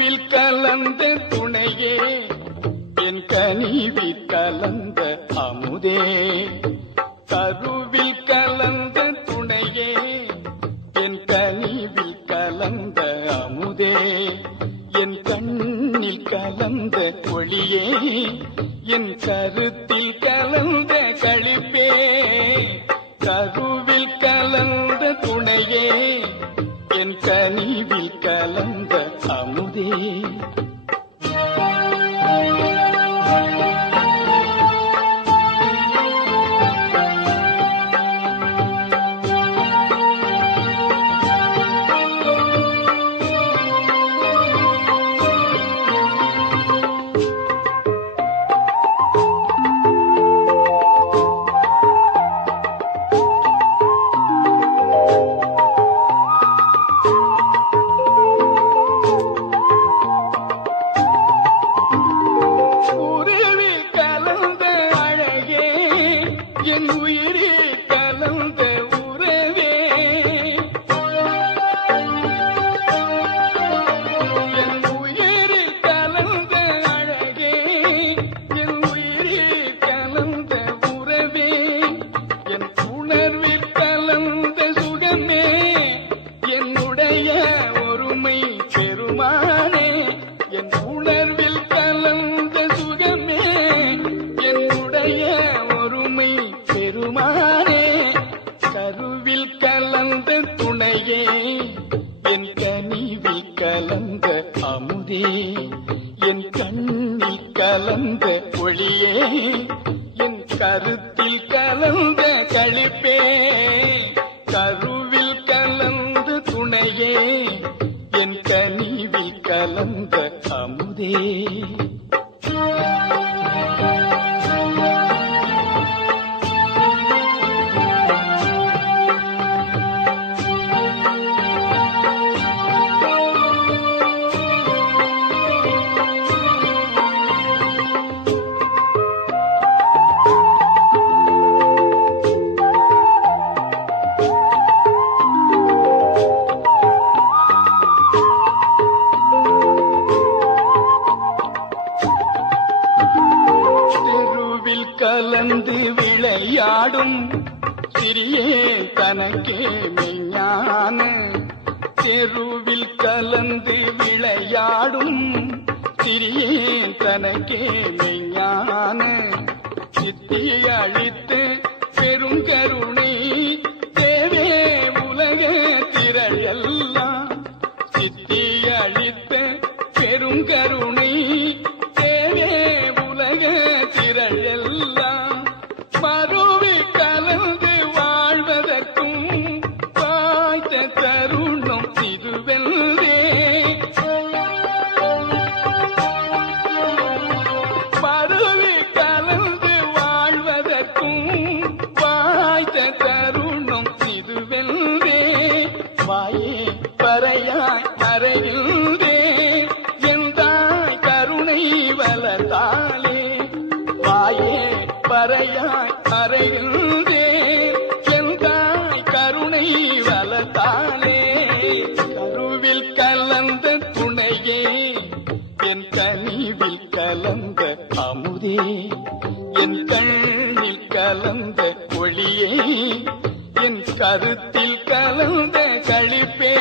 கருவில் கலந்த துணையே என் கனிவில் கலந்த அமுதே கருவில் கலந்த துணையே என் கனிவில் கலந்த அமுதே என் கண்ணில் கலந்த ஒளியே என் கருத்தில் கலந்த களிப்பே கருவில் கலந்த துணையே என் கனிவில் கலந்த அமுதே என் உயிரே கலந்த உறவே என் உயிரே கலந்த அழகே என் உயிரே கலந்த உறவே என் உணர்வில் கலந்த சுகமே என்னுடைய ஒருமை பெருமானே என் உணர்வில் கலந்த சுகமே என்னுடைய ஒருமை பெருமானே கருவில் கலந்த துணையே என் கனிவில் கலந்த அமுதே என் கண்ணில் கலந்த ஒளியே என் கருத்தில் கலந்த களிப்பே கருவில் கலந்த துணையே என் கனிவில் கலந்த அமுதே கலந்து விளையாடும் சிறியே தனக்கே மெய்ஞான தெருவில் கலந்து விளையாடும் சிறியே தனக்கே மெய்ஞான சித்தி அழித்து பெருங்கருணை தேவே உலக திரள் எல்லாம் சித்தி அழித்த பெருங்கருணை தேவே உலக திரள் எல்லாம் மறுவி கலந்து வாழ்வதற்கும் வாய்த்த தருணம் இதுவெல்லே மறுவி கலந்து வாழ்வதற்கும் வாய்த்த தருணம் இதுவெல்லே வாயே பறையாய் அறையில்தே எந்தாய் கருணை வளர்த்தாலே வாயே பறையாய் அறையில்தே எந்தாய் கருணை வளர்த்தாலே கருவில் கலந்த துணையே என் கனிவில் கலந்த அமுதே என் கண்ணில் கலந்த ஒளியே என் கருத்தில் கலந்த களிப்பே